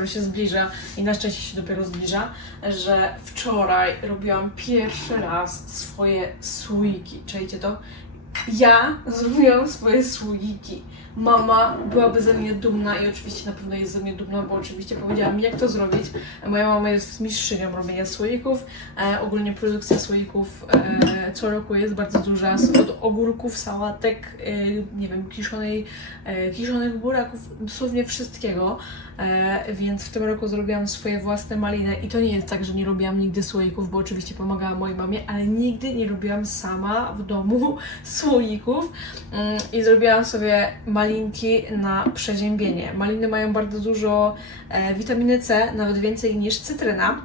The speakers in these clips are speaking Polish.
dopiero się zbliża i na szczęście się dopiero zbliża, że wczoraj robiłam pierwszy raz swoje słoiki. Czajcie to? Ja zrobiłam swoje słoiki. Mama byłaby ze mnie dumna i oczywiście na pewno jest ze mnie dumna, bo oczywiście powiedziała mi, jak to zrobić. Moja mama jest mistrzynią robienia słoików. E, ogólnie produkcja słoików e, co roku jest bardzo duża. Od ogórków, sałatek, e, nie wiem, kiszonej, e, kiszonych buraków, dosłownie wszystkiego. E, więc w tym roku zrobiłam swoje własne maliny i to nie jest tak, że nie robiłam nigdy słoików, bo oczywiście pomagałam mojej mamie, ale nigdy nie robiłam sama w domu słoików Mm, i zrobiłam sobie malinki na przeziębienie. Maliny mają bardzo dużo e, witaminy C, nawet więcej niż cytryna.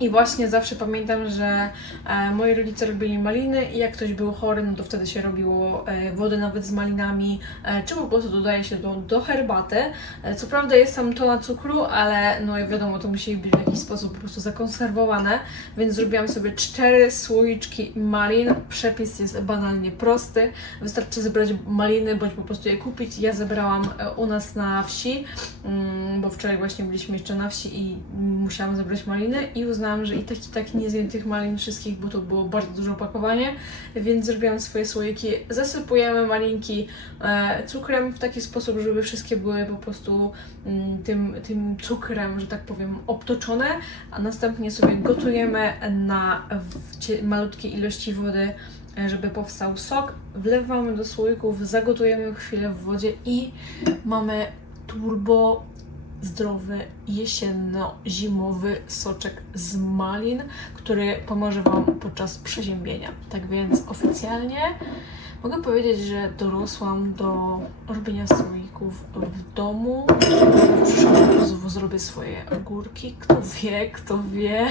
I właśnie zawsze pamiętam, że e, moi rodzice robili maliny i jak ktoś był chory, no to wtedy się robiło e, wodę nawet z malinami, e, czy po prostu dodaje się do, do herbaty. E, co prawda jest tam tona cukru, ale no i wiadomo, to musi być w jakiś sposób po prostu zakonserwowane, więc zrobiłam sobie cztery słoiczki malin. Przepis jest banalnie prosty. Wystarczy zebrać maliny, bądź po prostu je kupić. Ja zebrałam e, u nas na wsi, mm, bo wczoraj właśnie byliśmy jeszcze na wsi i musiałam zebrać maliny i uznałam, że i tak i tak nie zjem tych malin wszystkich, bo to było bardzo duże opakowanie, więc zrobiłam swoje słoiki. Zasypujemy malinki e, cukrem w taki sposób, żeby wszystkie były po prostu mm, tym, tym cukrem, że tak powiem, obtoczone, a następnie sobie gotujemy na malutkiej ilości wody, e, żeby powstał sok. Wlewamy do słoików, zagotujemy chwilę w wodzie i mamy turbo zdrowy jesienno-zimowy soczek z malin, który pomoże Wam podczas przeziębienia. Tak więc oficjalnie mogę powiedzieć, że dorosłam do robienia słoików w domu. W przyszłym roku zrobię swoje ogórki. Kto wie, kto wie.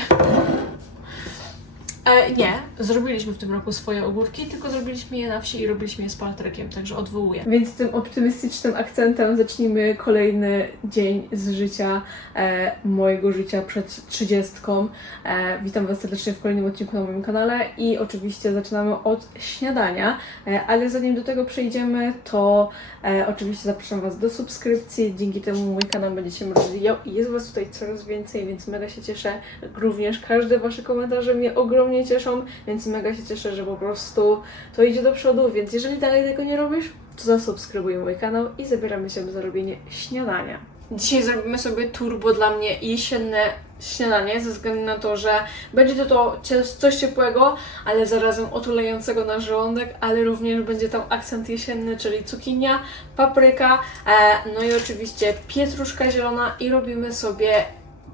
E, nie, zrobiliśmy w tym roku swoje ogórki, tylko zrobiliśmy je na wsi i robiliśmy je z paltrekiem, także odwołuję. Więc tym optymistycznym akcentem zacznijmy kolejny dzień z życia, e, mojego życia przed trzydziestką. E, witam Was serdecznie w kolejnym odcinku na moim kanale i oczywiście zaczynamy od śniadania, e, ale zanim do tego przejdziemy, to e, oczywiście zapraszam Was do subskrypcji, dzięki temu mój kanał będzie się rozwijał i jest Was tutaj coraz więcej, więc mega się cieszę. Również każde Wasze komentarze mnie ogromnie cieszą, więc mega się cieszę, że po prostu to idzie do przodu, więc jeżeli dalej tego nie robisz, to zasubskrybuj mój kanał i zabieramy się za robienie śniadania. Dzisiaj zrobimy sobie turbo dla mnie jesienne śniadanie, ze względu na to, że będzie to, to coś ciepłego, ale zarazem otulającego na żołądek, ale również będzie tam akcent jesienny, czyli cukinia, papryka, e, no i oczywiście pietruszka zielona i robimy sobie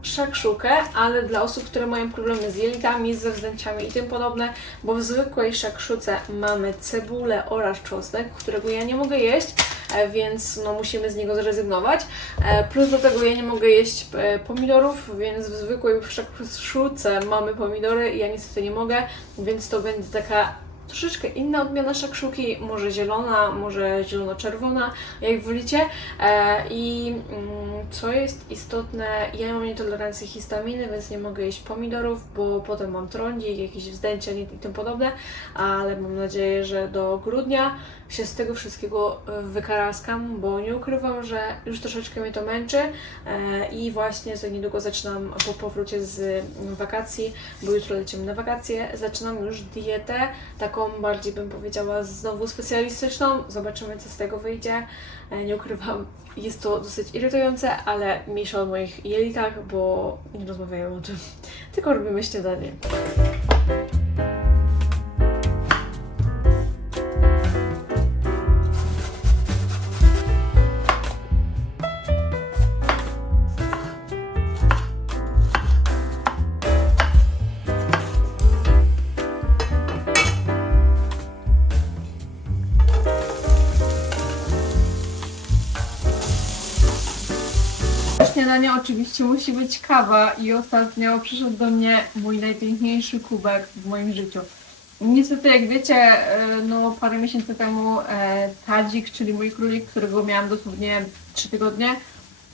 szakszukę, ale dla osób, które mają problemy z jelitami, z zewnętrzami i tym podobne, bo w zwykłej szakszuce mamy cebulę oraz czosnek, którego ja nie mogę jeść, e, więc no, musimy z niego zrezygnować. E, Plus do tego ja nie mogę jeść e, pomidorów, więc w zwykłej szakszuce mamy pomidory i ja niestety nie mogę, więc to będzie taka troszeczkę inna odmiana szakszuki, może zielona, może zielono-czerwona, jak wolicie. E, I mm, co jest istotne, ja mam nietolerancję histaminy, więc nie mogę jeść pomidorów, bo potem mam trądzik, jakieś wzdęcia i tym podobne, ale mam nadzieję, że do grudnia się z tego wszystkiego e, wykaraskam, bo nie ukrywam, że już troszeczkę mnie to męczy e, i właśnie za niedługo zaczynam po powrocie z mm, wakacji, bo jutro lecimy na wakacje, zaczynam już dietę, taką bardziej bym powiedziała znowu specjalistyczną, zobaczymy co z tego wyjdzie. E, Nie ukrywam, jest to dosyć irytujące, ale mniejsza o moich jelitach, bo nie rozmawiają o tym, tylko robimy śniadanie. Śniadanie oczywiście musi być kawa i ostatnio przyszedł do mnie mój najpiękniejszy kubek w moim życiu. Niestety, jak wiecie, e, no parę miesięcy temu e, Tadzik, czyli mój królik, którego miałam dosłownie 3 tygodnie,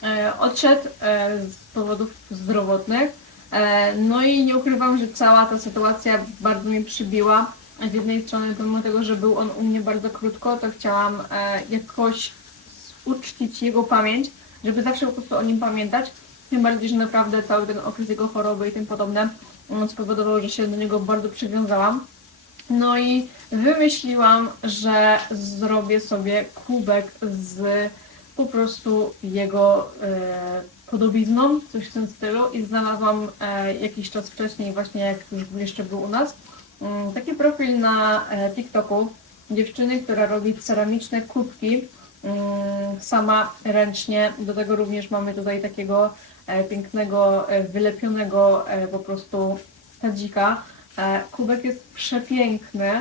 e, odszedł e, z powodów zdrowotnych. E, No i nie ukrywam, że cała ta sytuacja bardzo mnie przybiła. Z jednej strony, pomimo tego, że był on u mnie bardzo krótko, to chciałam e, jakoś uczcić jego pamięć, żeby zawsze po prostu o nim pamiętać. Tym bardziej, że naprawdę cały ten okres jego choroby i tym podobne mm, spowodowało, że się do niego bardzo przywiązałam. No i wymyśliłam, że zrobię sobie kubek z po prostu jego e, podobizną, coś w tym stylu i znalazłam e, jakiś czas wcześniej, właśnie jak już jeszcze był u nas, mm, taki profil na e, TikToku dziewczyny, która robi ceramiczne kubki sama ręcznie. Do tego również mamy tutaj takiego e, pięknego, e, wylepionego e, po prostu tadzika. Kubek jest przepiękny,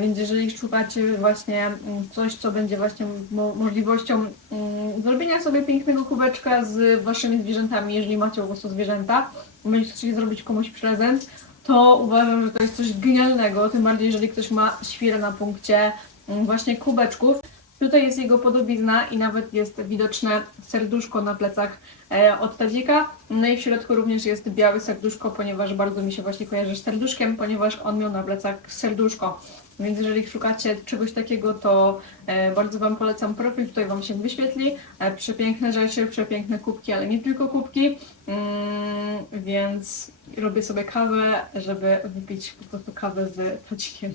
więc jeżeli szukacie właśnie mm, coś, co będzie właśnie mo- możliwością mm, zrobienia sobie pięknego kubeczka z waszymi zwierzętami, jeżeli macie po prostu zwierzęta, będziecie chcieli zrobić komuś prezent, to uważam, że to jest coś genialnego, tym bardziej jeżeli ktoś ma świrę na punkcie mm, właśnie kubeczków. Tutaj jest jego podobizna i nawet jest widoczne serduszko na plecach e, od tadzika. No i w środku również jest białe serduszko, ponieważ bardzo mi się właśnie kojarzy z serduszkiem, ponieważ on miał na plecach serduszko. Więc jeżeli szukacie czegoś takiego, to e, bardzo Wam polecam profil, tutaj Wam się wyświetli. E, przepiękne rzeczy, przepiękne kubki, ale nie tylko kubki. Mm, więc robię sobie kawę, żeby wypić po prostu kawę z tadzikiem.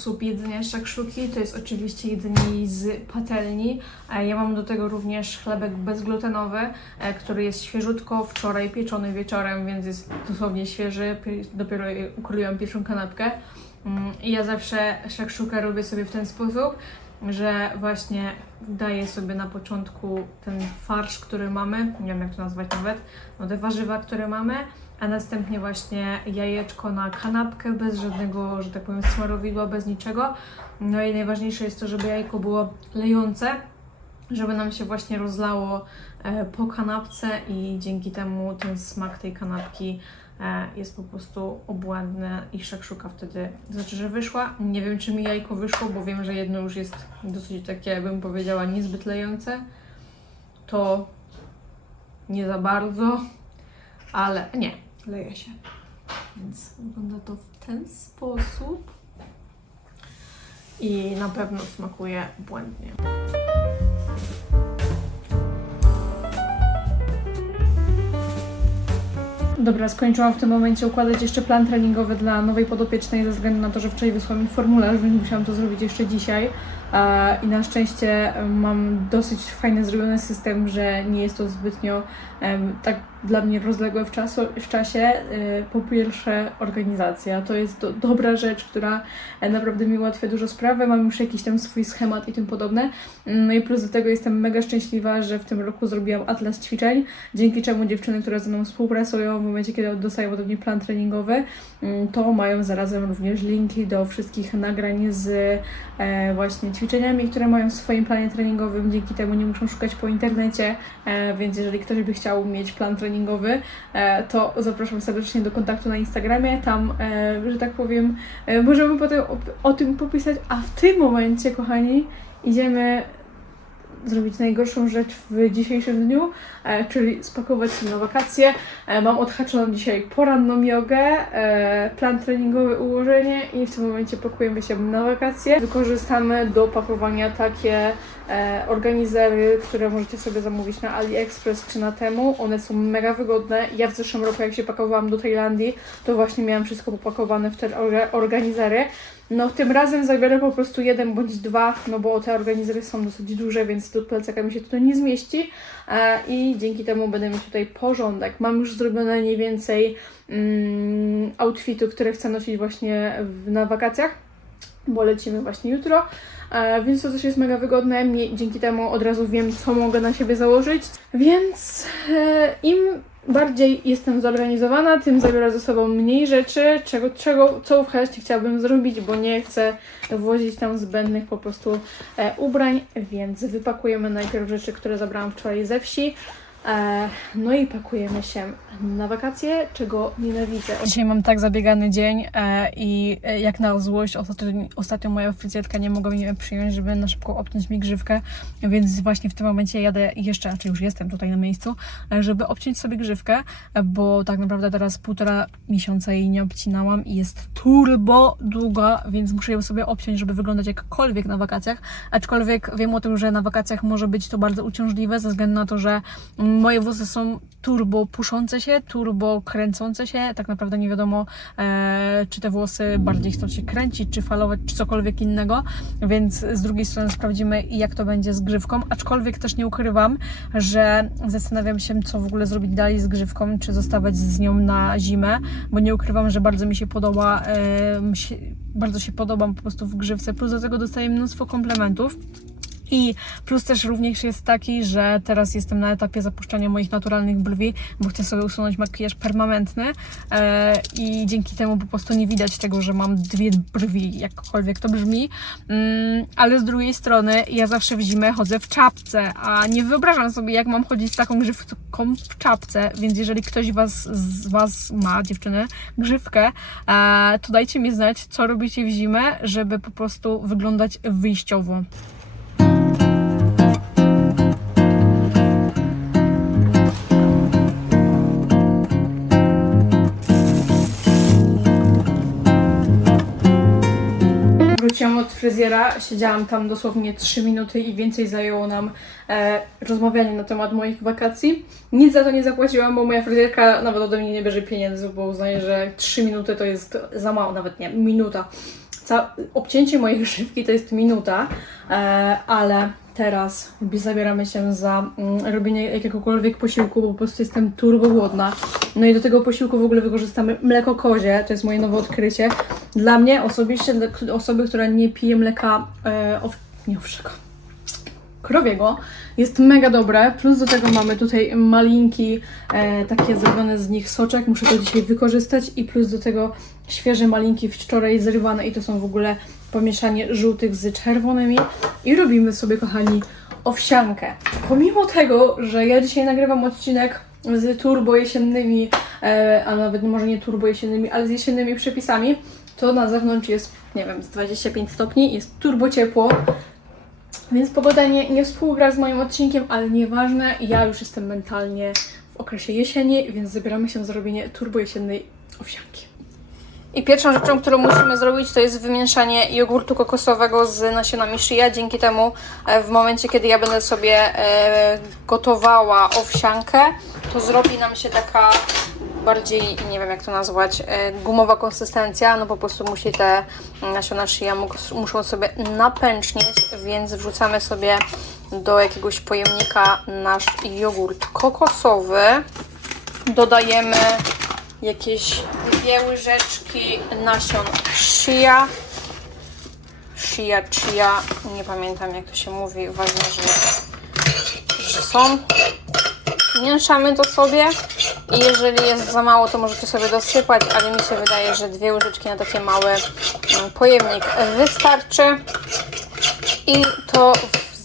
Sposób jedzenia szakszuki to jest oczywiście jedzenie z patelni. Ja mam do tego również chlebek bezglutenowy, e, który jest świeżutko, wczoraj pieczony wieczorem, więc jest dosłownie świeży. Pi- Dopiero ukroiłam pierwszą kanapkę. Mm, I ja zawsze szakszukę robię sobie w ten sposób, że właśnie daję sobie na początku ten farsz, który mamy, nie wiem jak to nazwać nawet, no te warzywa, które mamy, a następnie właśnie jajeczko na kanapkę bez żadnego, że tak powiem, smarowidła, bez niczego. No i najważniejsze jest to, żeby jajko było lejące, żeby nam się właśnie rozlało e, po kanapce i dzięki temu ten smak tej kanapki e, jest po prostu obłędny i szakszuka wtedy znaczy, że wyszła. Nie wiem, czy mi jajko wyszło, bo wiem, że jedno już jest dosyć takie, bym powiedziała, niezbyt lejące. To nie za bardzo, ale nie, leje się. Więc wygląda to w ten sposób. I na pewno smakuje błędnie. Dobra, skończyłam w tym momencie układać jeszcze plan treningowy dla nowej podopiecznej ze względu na to, że wczoraj wysłał mi formularz, więc musiałam to zrobić jeszcze dzisiaj. I na szczęście mam dosyć fajny zrobiony system, że nie jest to zbytnio tak dla mnie rozległe w, czasu, w czasie. E, Po pierwsze, organizacja. To jest do, dobra rzecz, która e, naprawdę mi ułatwia dużo sprawy. Mam już jakiś tam swój schemat i tym podobne. No i plus do tego jestem mega szczęśliwa, że w tym roku zrobiłam atlas ćwiczeń, dzięki czemu dziewczyny, które ze mną współpracują w momencie, kiedy dostają ode mnie plan treningowy, mm, to mają zarazem również linki do wszystkich nagrań z e, właśnie ćwiczeniami, które mają w swoim planie treningowym. Dzięki temu nie muszą szukać po internecie, e, więc jeżeli ktoś by chciał mieć plan treningowy, e, to zapraszam serdecznie do kontaktu na Instagramie. Tam, e, że tak powiem, możemy potem o, o tym popisać. A w tym momencie, kochani, idziemy zrobić najgorszą rzecz w dzisiejszym dniu, e, czyli spakować się na wakacje. E, mam odhaczoną dzisiaj poranną jogę, e, plan treningowy, ułożenie i w tym momencie pakujemy się na wakacje. Wykorzystamy do pakowania takie organizery, które możecie sobie zamówić na AliExpress czy na Temu. One są mega wygodne. Ja w zeszłym roku, jak się pakowałam do Tajlandii, to właśnie miałam wszystko popakowane w te orga- organizery. No tym razem zabiorę po prostu jeden bądź dwa, no bo te organizery są dosyć duże, więc do plecaka mi się tutaj nie zmieści e, i dzięki temu będę mieć tutaj porządek. Mam już zrobione mniej więcej mm, outfitu, które chcę nosić właśnie w, na wakacjach, bo lecimy właśnie jutro, e, więc to też jest mega wygodne. Dzięki temu od razu wiem, co mogę na siebie założyć, więc e, im bardziej jestem zorganizowana, tym zabiorę ze sobą mniej rzeczy, czego, czego co w heście chciałabym zrobić, bo nie chcę wozić tam zbędnych po prostu e, ubrań, więc wypakujemy najpierw rzeczy, które zabrałam wczoraj ze wsi. E, no i pakujemy się na wakacje, czego nienawidzę. Dzisiaj mam tak zabiegany dzień e, i e, jak na złość ostatnio, moja fryzjerka nie mogła mnie przyjąć, żeby na szybko obciąć mi grzywkę, więc właśnie w tym momencie jadę jeszcze, czy już jestem tutaj na miejscu, żeby obciąć sobie grzywkę, bo tak naprawdę teraz półtora miesiąca jej nie obcinałam i jest turbo długa, więc muszę ją sobie obciąć, żeby wyglądać jakkolwiek na wakacjach, aczkolwiek wiem o tym, że na wakacjach może być to bardzo uciążliwe ze względu na to, że moje włosy są turbo puszące się, turbo kręcące się. Tak naprawdę nie wiadomo, e, czy te włosy bardziej chcą się kręcić, czy falować, czy cokolwiek innego. Więc z drugiej strony sprawdzimy, jak to będzie z grzywką. Aczkolwiek też nie ukrywam, że zastanawiam się, co w ogóle zrobić dalej z grzywką, czy zostawać z nią na zimę, bo nie ukrywam, że bardzo mi się podoba. E, bardzo się podobam po prostu w grzywce. Plus do tego dostaję mnóstwo komplementów. I plus też również jest taki, że teraz jestem na etapie zapuszczania moich naturalnych brwi, bo chcę sobie usunąć makijaż permanentny e, i dzięki temu po prostu nie widać tego, że mam dwie brwi, jakkolwiek to brzmi. Mm, ale z drugiej strony ja zawsze w zimę chodzę w czapce, a nie wyobrażam sobie, jak mam chodzić z taką grzywką w czapce, więc jeżeli ktoś was, z Was ma, dziewczyny, grzywkę, e, to dajcie mi znać, co robicie w zimę, żeby po prostu wyglądać wyjściowo. Od fryzjera, siedziałam tam dosłownie 3 minuty i więcej zajęło nam e, rozmawianie na temat moich wakacji. Nic za to nie zapłaciłam, bo moja fryzjerka nawet ode mnie nie bierze pieniędzy, bo uznaje, że 3 minuty to jest za mało, nawet nie, minuta. Ca- obcięcie mojej grzywki to jest minuta, e, ale teraz zabieramy się za mm, robienie jakiegokolwiek posiłku, bo po prostu jestem turbo głodna. No i do tego posiłku w ogóle wykorzystamy mleko kozie, to jest moje nowe odkrycie. Dla mnie osobiście, dla osoby, która nie pije mleka e, ow- nie owczego, krowiego, jest mega dobre. Plus do tego mamy tutaj malinki, e, takie zrobione z nich soczek. Muszę to dzisiaj wykorzystać i plus do tego świeże malinki wczoraj zrywane i to są w ogóle pomieszanie żółtych z czerwonymi. I robimy sobie, kochani, owsiankę. Pomimo tego, że ja dzisiaj nagrywam odcinek z turbo jesiennymi, e, a nawet może nie turbo jesiennymi, ale z jesiennymi przepisami, to na zewnątrz jest, nie wiem, z 25 stopni, jest turbo ciepło. Więc pogoda nie, nie współgra z moim odcinkiem, ale nieważne, ja już jestem mentalnie w okresie jesieni, więc zabieramy się za robienie turbo jesiennej owsianki. I pierwszą rzeczą, którą musimy zrobić, to jest wymieszanie jogurtu kokosowego z nasionami shea. Dzięki temu e, w momencie, kiedy ja będę sobie e, gotowała owsiankę, to zrobi nam się taka bardziej, nie wiem jak to nazwać, e, gumowa konsystencja. No po prostu musi te nasiona mógł- muszą sobie napęcznieć, więc wrzucamy sobie do jakiegoś pojemnika nasz jogurt kokosowy. Dodajemy jakieś dwie łyżeczki nasion chia. Chia, chia, nie pamiętam jak to się mówi, ważne, że, że są. Mieszamy to sobie i jeżeli jest za mało, to możecie sobie dosypać, ale mi się wydaje, że dwie łyżeczki na taki mały mm, pojemnik wystarczy. I to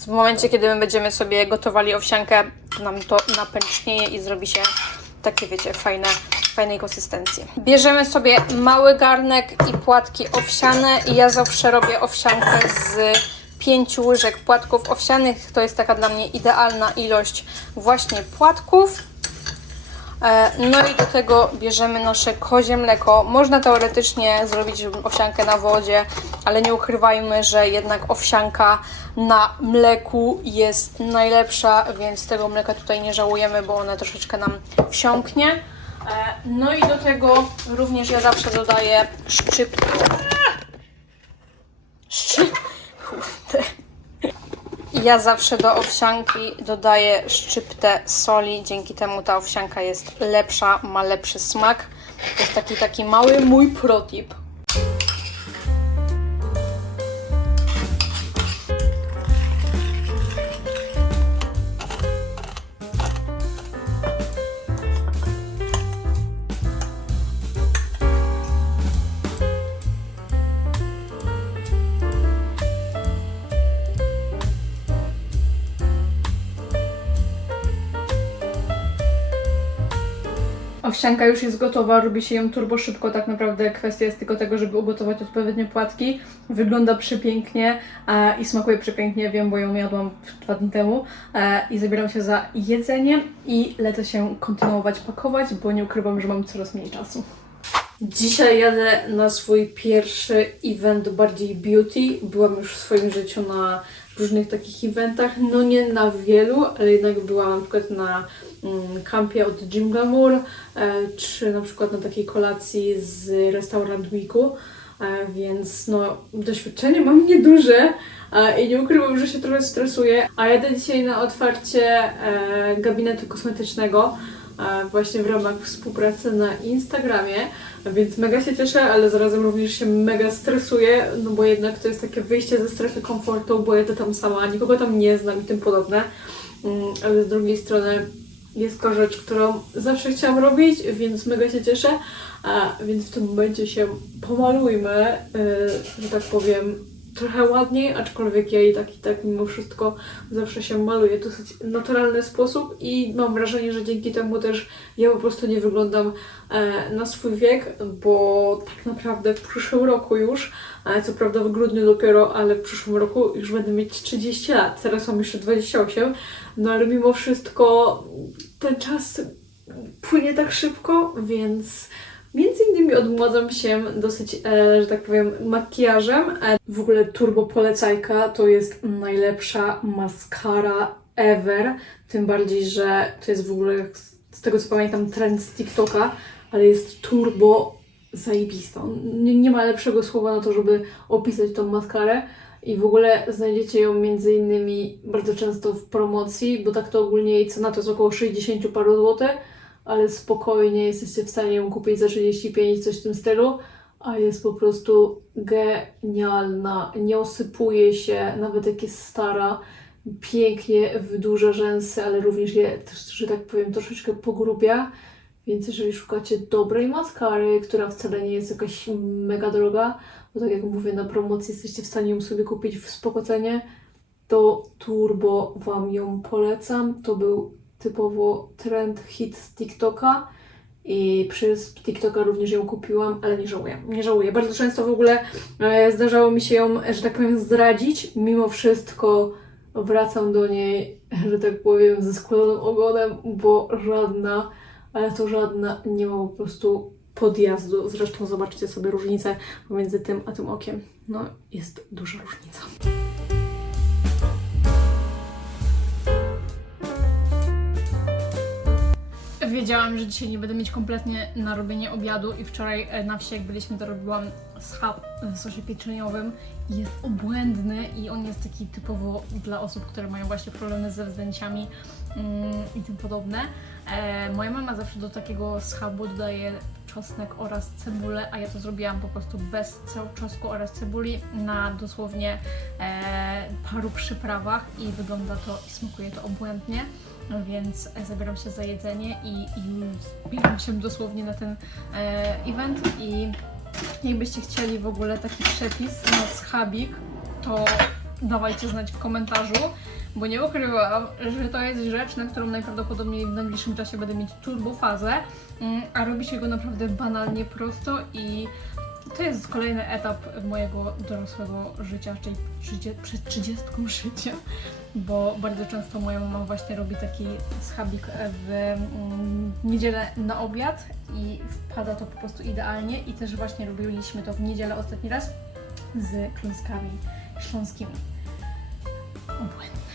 w momencie, kiedy my będziemy sobie gotowali owsiankę, nam to napęcznieje i zrobi się takie, wiecie, fajne, fajnej konsystencji. Bierzemy sobie mały garnek i płatki owsiane i ja zawsze robię owsiankę z pięciu łyżek płatków owsianych. To jest taka dla mnie idealna ilość właśnie płatków. E, No i do tego bierzemy nasze kozie mleko. Można teoretycznie zrobić owsiankę na wodzie, ale nie ukrywajmy, że jednak owsianka na mleku jest najlepsza, więc tego mleka tutaj nie żałujemy, bo one troszeczkę nam wsiąknie. E, No i do tego również ja zawsze dodaję szczyptę. Szczyp... Ja zawsze do owsianki dodaję szczyptę soli, dzięki temu ta owsianka jest lepsza, ma lepszy smak. To jest taki, taki mały mój protip. Owsianka już jest gotowa, robi się ją turbo szybko, tak naprawdę kwestia jest tylko tego, żeby ugotować odpowiednio płatki. Wygląda przepięknie e, i smakuje przepięknie, wiem, bo ją jadłam dwa dni temu e, i zabieram się za jedzenie i lecę się kontynuować pakować, bo nie ukrywam, że mam coraz mniej czasu. Dzisiaj jadę na swój pierwszy event bardziej beauty. Byłam już w swoim życiu na różnych takich eventach, no nie na wielu, ale jednak byłam na przykład na mm, kampie od Jim Glamour, e, czy na przykład na takiej kolacji z Restaurant Weeku, e, więc no doświadczenie mam nieduże e, i nie ukrywam, że się trochę stresuję, a jadę dzisiaj na otwarcie gabinetu kosmetycznego, właśnie w ramach współpracy na Instagramie, więc mega się cieszę, ale zarazem również się mega stresuję, no bo jednak to jest takie wyjście ze strefy komfortu, bo jadę tam sama, nikogo tam nie znam i tym podobne, Mm, ale z drugiej strony jest to rzecz, którą zawsze chciałam robić, więc mega się cieszę, a więc w tym momencie się pomalujmy, yy, że tak powiem, trochę ładniej, aczkolwiek ja i tak i tak mimo wszystko zawsze się maluję w dosyć naturalny sposób i mam wrażenie, że dzięki temu też ja po prostu nie wyglądam e, na swój wiek, bo tak naprawdę w przyszłym roku już, e, co prawda w grudniu dopiero, ale w przyszłym roku już będę mieć 30 lat, teraz mam jeszcze 28, no ale mimo wszystko ten czas płynie tak szybko, więc Między innymi odmładzam się dosyć, e, że tak powiem, makijażem. E, w ogóle turbo polecajka to jest najlepsza maskara ever. Tym bardziej, że to jest w ogóle, z tego co pamiętam, trend z TikToka, ale jest turbo zajebista. Nie, nie ma lepszego słowa na to, żeby opisać tą maskarę. I w ogóle znajdziecie ją między innymi bardzo często w promocji, bo tak to ogólnie jej cena to jest około 60 paru złotych ale spokojnie jesteście w stanie ją kupić za 35, coś w tym stylu, a jest po prostu genialna, nie osypuje się, nawet jak jest stara, pięknie wydłuża rzęsy, ale również je że tak powiem, troszeczkę pogrubia, więc jeżeli szukacie dobrej maskary, która wcale nie jest jakaś mega droga, bo tak jak mówię, na promocji jesteście w stanie ją sobie kupić w spoko cenie, to turbo Wam ją polecam. To był typowo trend hit z TikToka i przez TikToka również ją kupiłam, ale nie żałuję. Nie żałuję. Bardzo często w ogóle e, zdarzało mi się ją, że tak powiem, zdradzić. Mimo wszystko wracam do niej, że tak powiem, ze składanym ogonem, bo żadna, ale to żadna nie ma po prostu podjazdu. Zresztą zobaczcie sobie różnicę pomiędzy tym a tym okiem. No, jest duża różnica. Wiedziałam, że dzisiaj nie będę mieć kompletnie na robienie obiadu i wczoraj e, na wsi jak byliśmy to robiłam schab w sosie pieczeniowym. Jest obłędny i on jest taki typowo dla osób, które mają właśnie problemy ze wzdęciami i tym podobne. E, moja mama zawsze do takiego schabu dodaje czosnek oraz cebulę, a ja to zrobiłam po prostu bez czosnku oraz cebuli na dosłownie e, paru przyprawach i wygląda to i smakuje to obłędnie. Więc zabieram się za jedzenie i, i zbieram się dosłownie na ten e, event i jakbyście chcieli w ogóle taki przepis na schabik, to dawajcie znać w komentarzu, bo nie ukrywam, że to jest rzecz, na którą najprawdopodobniej w najbliższym czasie będę mieć turbofazę, mm, a robi się go naprawdę banalnie prosto i to jest kolejny etap mojego dorosłego życia, czyli przed 30 życia, bo bardzo często moja mama właśnie robi taki schabik w mm, niedzielę na obiad i wpada to po prostu idealnie i też właśnie robiliśmy to w niedzielę ostatni raz z kląskami śląskimi. Obłędne.